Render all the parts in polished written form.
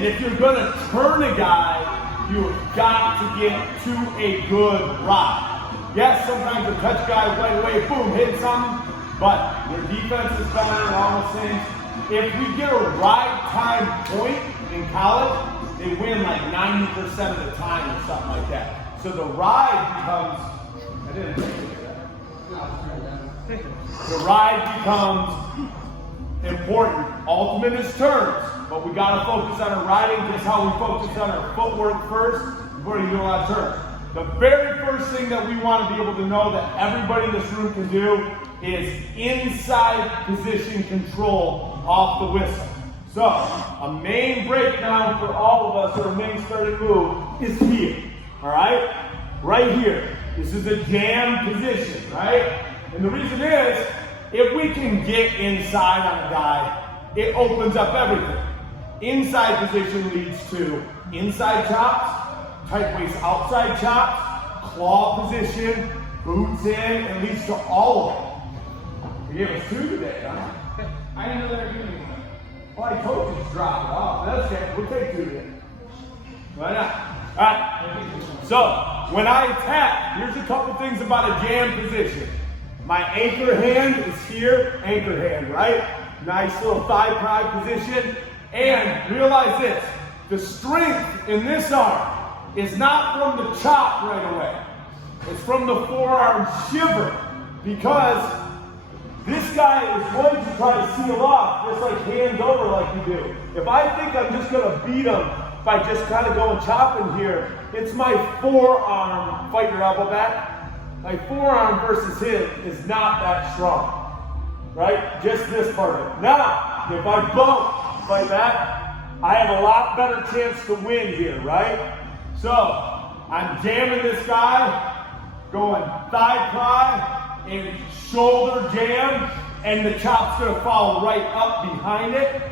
And if you're gonna turn a guy, you've got to get to a good ride. Yes, sometimes a touch guy right away, boom, hit something, but their defense is better and all those things. If we get a ride time point in college, they win like 90% of the time or something like that. So the ride becomes, I didn't think of that. The ride becomes important. Ultimate is turns, but we gotta focus on our riding, just how we focus on our footwork first before you do a lot of turns. The very first thing that we want to be able to know that everybody in this room can do is inside position control off the whistle. So, a main breakdown for all of us, or a main starting move, is here, all right? Right here. This is a jam position, right? And the reason is, if we can get inside on a guy, it opens up everything. Inside position leads to inside chops, tight waist outside chops, claw position, boots in, and leads to all of it. We gave us 2 today, huh? I didn't know they were doing one. Well, I told you to drop it off. That's okay. We'll take 2 today. Why not? All right. So, when I attack, here's a couple things about a jam position. My anchor hand is here, anchor hand, right? Nice little thigh pride position. And realize this, the strength in this arm is not from the chop right away. It's from the forearm shiver, because this guy is going to try to seal off, just like hands over like you do. If I think I'm just gonna beat him by just kind of going chopping here, it's my forearm, fight your elbow back. My forearm versus him is not that strong, right? Just this part of it. Now, if I bump like that, I have a lot better chance to win here, right? So, I'm jamming this guy, going thigh pry and shoulder jam, and the chop's gonna follow right up behind it.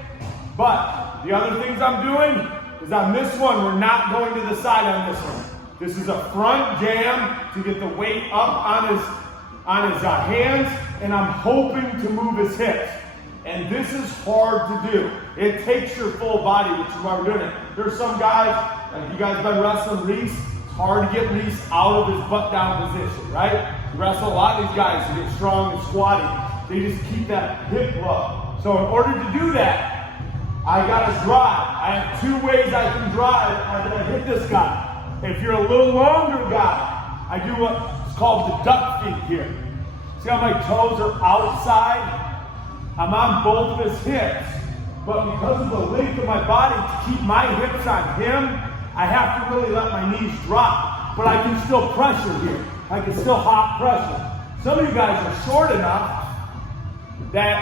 But the other things I'm doing is on this one, we're not going to the side on this one. This is a front jam to get the weight up on his hands, and I'm hoping to move his hips. And this is hard to do. It takes your full body, which is why we're doing it. There's some guys, like you guys been wrestling Reese, it's hard to get Reese out of his butt down position, right? You wrestle a lot of these guys to get strong and squatty. They just keep that hip low. So in order to do that, I gotta drive. I have 2 ways I can drive after I hit this guy. If you're a little longer guy, I do what's called the duck feet here. See how my toes are outside? I'm on both of his hips, but because of the length of my body, to keep my hips on him, I have to really let my knees drop, but I can still pressure here. I can still hop pressure. Some of you guys are short enough that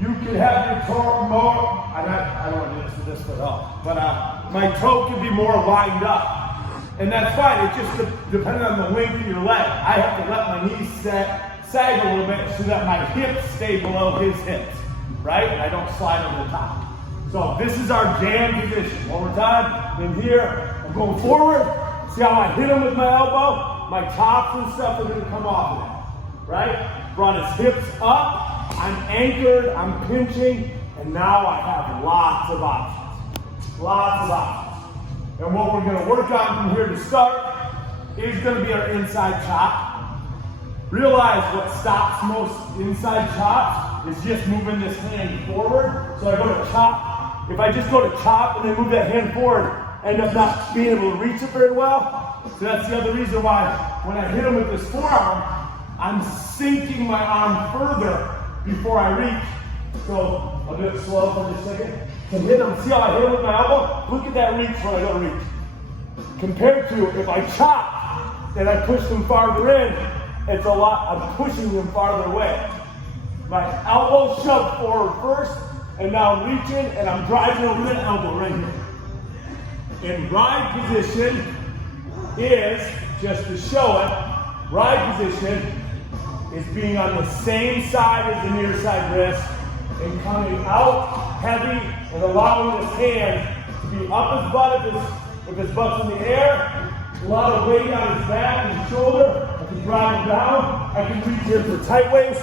you can have your toe more, I don't want to do this foot up, but my toe can be more lined up. And that's fine, it just depends on the length of your leg. I have to let my knees sag a little bit so that my hips stay below his hips, right? And I don't slide over the top. So this is our jam position. One more time, in here, I'm going forward. See how I hit him with my elbow? My chops and stuff are gonna come off of that, right? Brought his hips up, I'm anchored, I'm pinching, and now I have lots of options. Lots of options. And what we're gonna work on from here to start is gonna be our inside chop. Realize what stops most inside chops is just moving this hand forward. So I go to chop. If I just go to chop and then move that hand forward, I end up not being able to reach it very well. So that's the other reason why when I hit him with this forearm, I'm sinking my arm further before I reach. So I'll do it slow for just a second. To hit him, see how I hit him with my elbow? Look at that reach when I don't reach. Compared to if I chop and I push them farther in, it's a lot, I'm pushing them farther away. My elbow shoved forward first, and now I'm reaching, and I'm driving over that elbow right here. In ride position is, just to show it, ride position is being on the same side as the near side wrist, and coming out heavy, and allowing this hand to be up his butt if his butt's in the air, a lot of weight on his back and shoulder. I can drive him down. I can reach here for tight waist,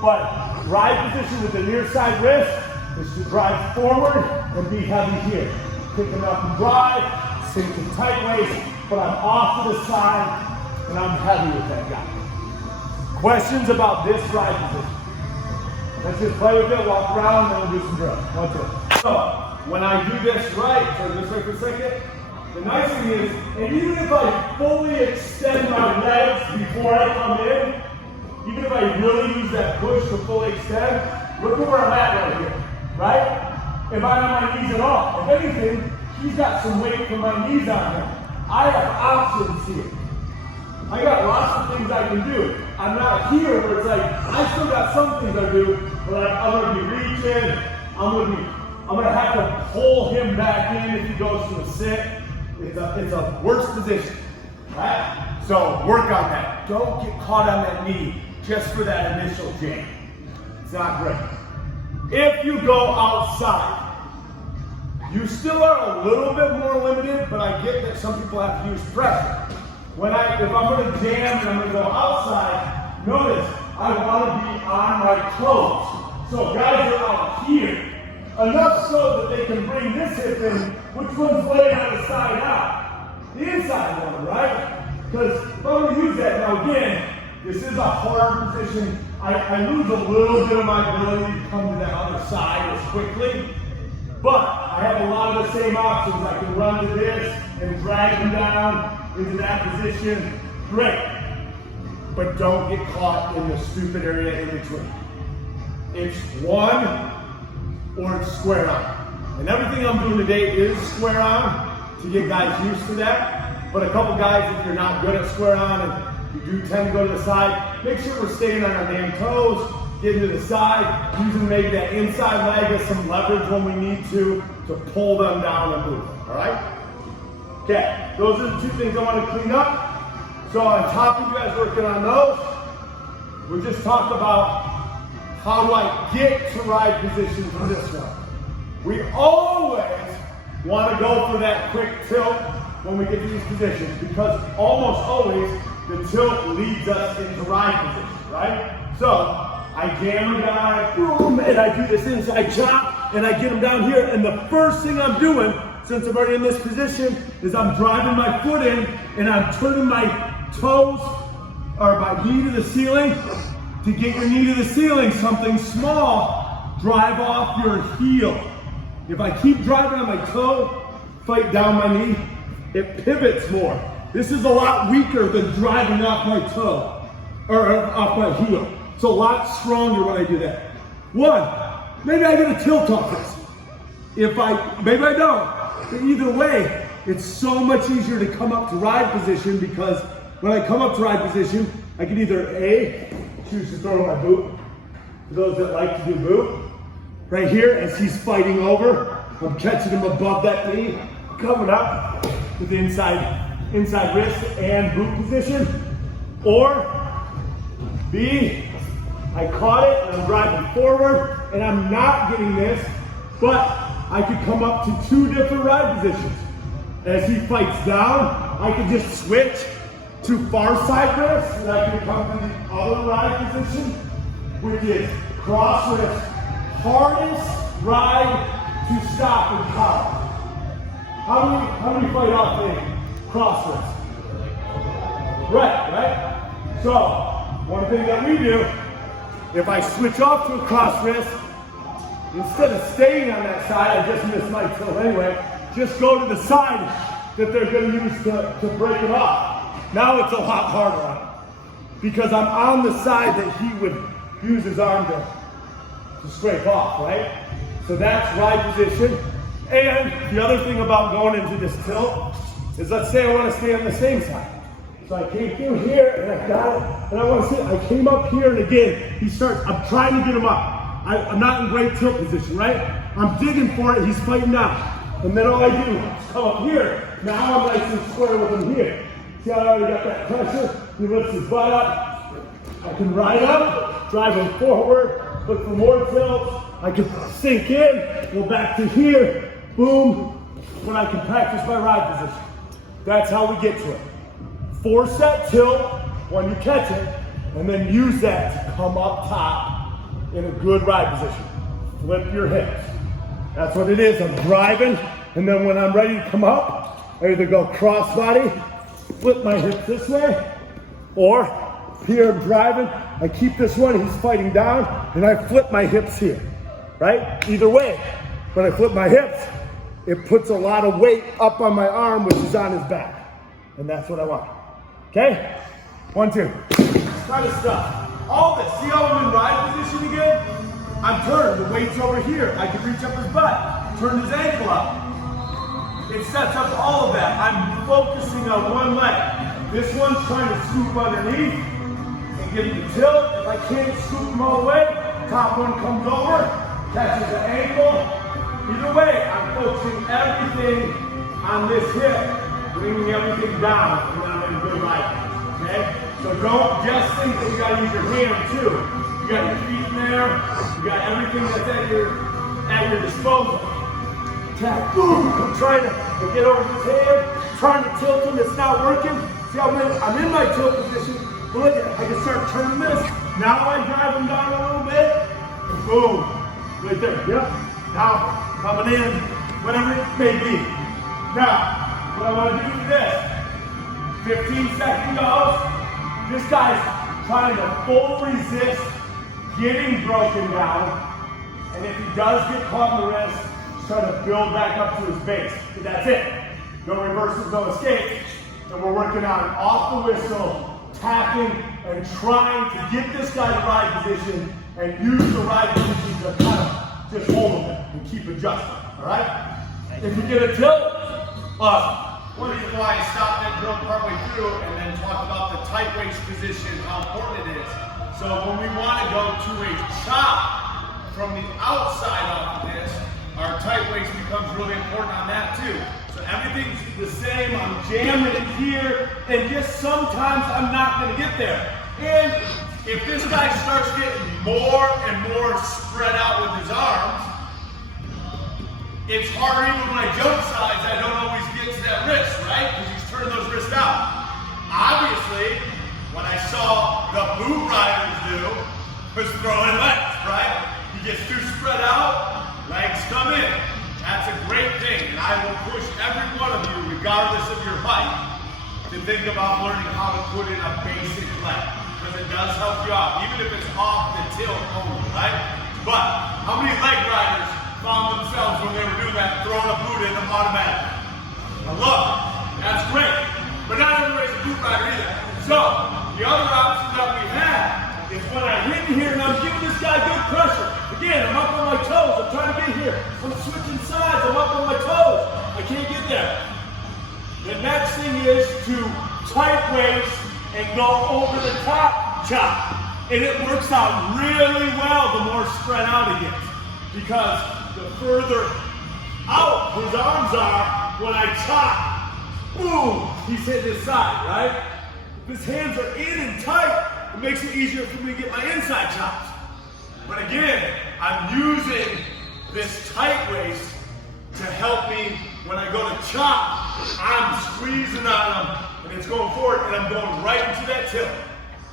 but ride position with the near side wrist is to drive forward and be heavy here. picking up and drive, sinking tight waist, but I'm off to the side, and I'm heavy with that guy. Questions about this ride position? Let's just play with it, walk around, and then we'll do some drills. 1, 2. So, when I do this right, turn this way for a second, the nice thing is, and even if I fully extend my legs before I come in, even if I really use that push to fully extend, look where I'm at right here, right? Am I on my knees at all? If anything, he's got some weight from my knees on him. I have options here. I got lots of things I can do. I'm not here where it's like, I still got some things I do, but like I'm gonna be reaching, I'm gonna have to pull him back in if he goes to a sit. It's a worse position, right? So work on that. Don't get caught on that knee just for that initial jam. It's not great. If you go outside, you still are a little bit more limited, but I get that some people have to use pressure. If I'm gonna jam and I'm gonna go outside, notice I wanna be on my toes. So guys are out here, enough so that they can bring this hip in. Which one's laying on the side out? The inside one, right? Because if I'm gonna use that, now again, this is a hard position. I lose a little bit of my ability to come to that other side as quickly, but I have a lot of the same options. I can run to this and drag them down into that position. Great. But don't get caught in the stupid area in between. It's one or it's square on. And everything I'm doing today is square on to get guys used to that. But a couple guys, if you're not good at square on and you do tend to go to the side, make sure we're staying on our damn toes, getting to the side, using maybe that inside leg as some leverage when we need to pull them down and move them, all right? Okay, those are the two things I want to clean up. So on top of you guys working on those, we just talked about how do I get to ride position for this one. We always want to go for that quick tilt when we get to these positions because almost always the tilt leads us into ride position, right? So I jam a guy, boom, and I do this inside chop, and I get him down here, and the first thing I'm doing, since I'm already in this position, is I'm driving my foot in, and I'm turning my toes, or my knee to the ceiling. To get your knee to the ceiling, something small, drive off your heel. If I keep driving on my toe, fight down my knee, it pivots more. This is a lot weaker than driving off my toe, or off my heel. It's a lot stronger when I do that. One, maybe I get a tilt off this. Maybe I don't. But either way, it's so much easier to come up to ride position because when I come up to ride position, I can either A, choose to throw my boot. For those that like to do boot, right here as he's fighting over, I'm catching him above that knee, coming up with the inside wrist and boot position. Or B, I caught it and I'm driving forward and I'm not getting this, but I could come up to two different ride positions. As he fights down, I can just switch to far side wrist and I can come to the other ride position, which is cross wrist. Hardest ride to stop and power. How many fight off the cross wrist? Right? So, one thing that we do, if I switch off to a cross wrist, instead of staying on that side, I just missed my tilt anyway, just go to the side that they're going to use to break it off. Now it's a lot harder on him because I'm on the side that he would use his arm to scrape off, right? So that's ride position. And the other thing about going into this tilt is, let's say I want to stay on the same side. So I came through here and I got it, and I want to sit. I came up here and again, I'm trying to get him up. I'm not in great tilt position, right? I'm digging for it, he's fighting down. And then all I do is come up here. Now I'm nice and square with him here. See how I already got that pressure? He lifts his butt up. I can ride up, drive him forward, look for more tilts. I can sink in, go back to here, boom. When I can practice my ride position. That's how we get to it. Force that tilt when you catch it, and then use that to come up top in a good ride position. Flip your hips. That's what it is. I'm driving And then when I'm ready to come up, I either go crossbody, flip my hips this way, or here I'm driving, I keep this one, he's fighting down, and I flip my hips here, right? Either way, when I flip my hips, it puts a lot of weight up on my arm, which is on his back. And that's what I want. Okay? 1, 2. Kind of stuff. All this. See how I'm in ride position again? I'm turned. The weight's over here. I can reach up his butt. Turn his ankle up. It sets up all of that. I'm focusing on one leg. This one's trying to scoop underneath and get him to tilt. If I can't scoop him all the way, top one comes over, catches the ankle. Either way, I'm focusing everything on this hip, bringing everything down, and I'm in good ride. Okay? So don't just think that you gotta use your hand too. You got your feet in there, you got everything that's at your disposal. Tap, boom, I'm trying to get over his hand, trying to tilt him, it's not working. See how I'm in my tilt position, but look at it, I can start turning this. Now I drive him down a little bit, and boom, right there, yep. Now, coming in, whatever it may be. Now, what I want to do is this. 15-second goes. This guy's trying to full resist getting broken down. And if he does get caught in the wrist, he's trying to build back up to his base. But that's it. No reversals, no escape. And we're working on off the whistle, tapping, and trying to get this guy to ride position and use the ride position to kind of just hold him and keep adjusting, all right? If you get a tilt, awesome. One reason why I stopped that drill partway through and then talk about the tight waist position, how important it is. So when we want to go to a chop from the outside off of this, our tight waist becomes really important on that too. So everything's the same, I'm jamming it here, and just sometimes I'm not going to get there. And if this guy starts getting more and more spread out with his arms, it's harder even when I jump sides, I don't always get to that wrist, right? Because he's turning those wrists out. Obviously, what I saw the boot riders do was throwing legs, right? He gets too spread out, legs come in. That's a great thing, and I will push every one of you, regardless of your height, to think about learning how to put in a basic leg. Because it does help you out, even if it's off the tilt only, right? But how many leg riders found themselves when they were doing that, throwing a boot in automatically? I love it. That's great. But not everybody's a boot rider either. So, the other option that we have is when I hit here and I'm giving this guy good pressure. Again, I'm up on my toes. I'm trying to get here. I'm switching sides. I'm up on my toes. I can't get there. The next thing is to tight waist and go over the top chop. And it works out really well the more spread out he gets. Because the further out his arms are, when I chop, boom, he's hitting his side, right? If his hands are in and tight, it makes it easier for me to get my inside chops. But again, I'm using this tight waist to help me when I go to chop, I'm squeezing on him and it's going forward and I'm going right into that tilt,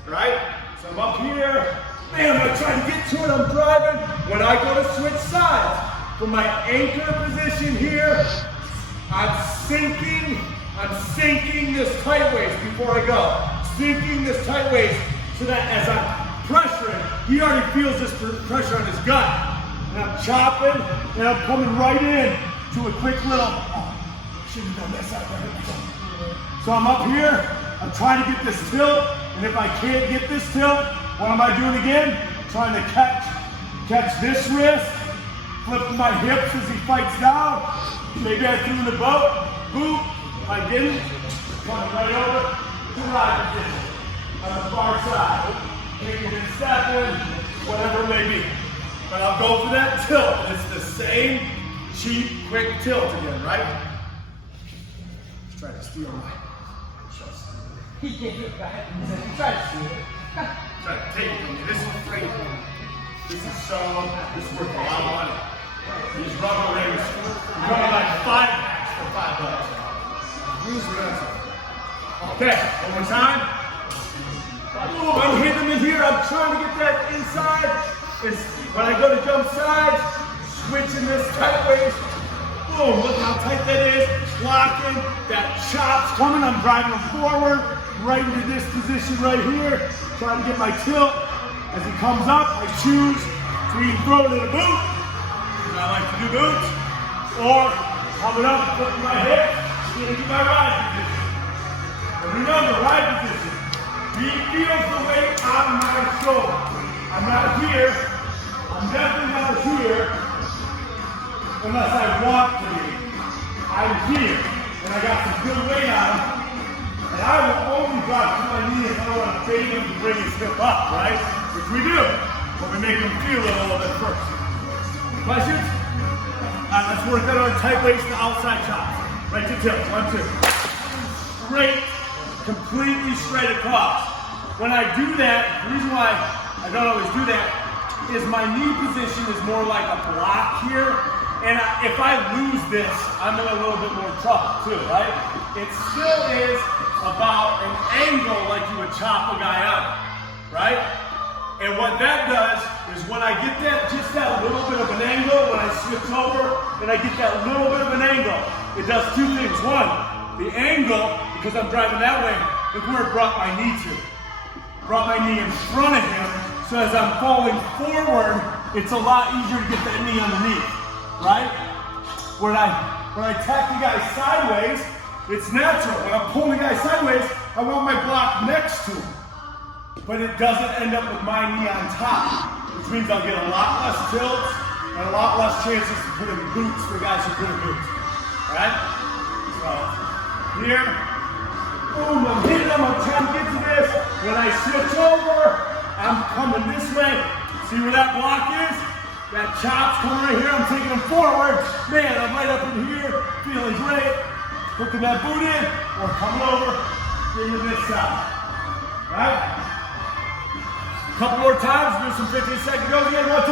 right? So I'm up here, man, I'm trying to get to it, I'm driving. When I go to switch sides, from my anchor position here, I'm sinking this tight waist before I go. Sinking this tight waist so that as I'm pressuring, he already feels this pressure on his gut. And I'm chopping, and I'm coming right in to a quick little, shouldn't have done this. So I'm up here, I'm trying to get this tilt, and if I can't get this tilt, what am I doing again? Trying to catch this wrist, flipping my hips as he fights down. Maybe I threw in the boat, boop, I didn't, coming right over to the right position on the far side. Taking and stepping, whatever it may be. But I'll go for that tilt. It's the same cheap, quick tilt again, right? He's trying to steal my shots. He gave it back and said, he tried to steal it. Trying to take it from me. This is great. This is worth a lot of money. These rubber rings, you're going like 5 packs for $5. Use ransom. Okay, one more time. Ooh, I'm hitting him in here. I'm trying to get that inside. When I go to jump sides, switching this tight waist, Boom, look how tight that is. Blocking, that chop's coming. I'm driving him forward, right into this position right here. Trying to get my tilt. As he comes up, I choose to either throw it in a boot, because I like to do boots, or coming up, flipping my hip, getting to my ride position. And remember, ride position. He feels the weight on my shoulder. I'm not here. I'm definitely not here unless I want to be. I'm here, and I got some good weight on him. And I will only drop to my knee if I want to fade him to bring his hip up, right? Which we do, but we make him feel it a little bit first. Questions? Let's work that on tight waist to outside chops. Right to tilt, 1, 2. Straight, completely straight across. When I do that, the reason why I don't always do that is my knee position is more like a block here. And if I lose this, I'm in a little bit more trouble too, right? It still is about an angle like you would chop a guy out, right? And what that does is when I get that, just that little bit of an angle, when I switch over and I get that little bit of an angle, it does two things. One, the angle, because I'm driving that way, look where it brought my knee to. Brought my knee in front of him, so as I'm falling forward, it's a lot easier to get that knee underneath, right? When I tack the guy sideways, it's natural. When I'm pulling the guy sideways, I want my block next to him. But it doesn't end up with my knee on top, which means I'll get a lot less tilts and a lot less chances to put in boots for guys who put in boots. Alright? So, here, boom, I'm hitting him, I'm trying to get to this. When I switch over, I'm coming this way. See where that block is? That chop's coming right here, I'm taking him forward. Man, I'm right up in here, feeling great. Hooking that boot in, or coming over into this side. Right? A couple more times, do some 15-second goes again. 1, 2.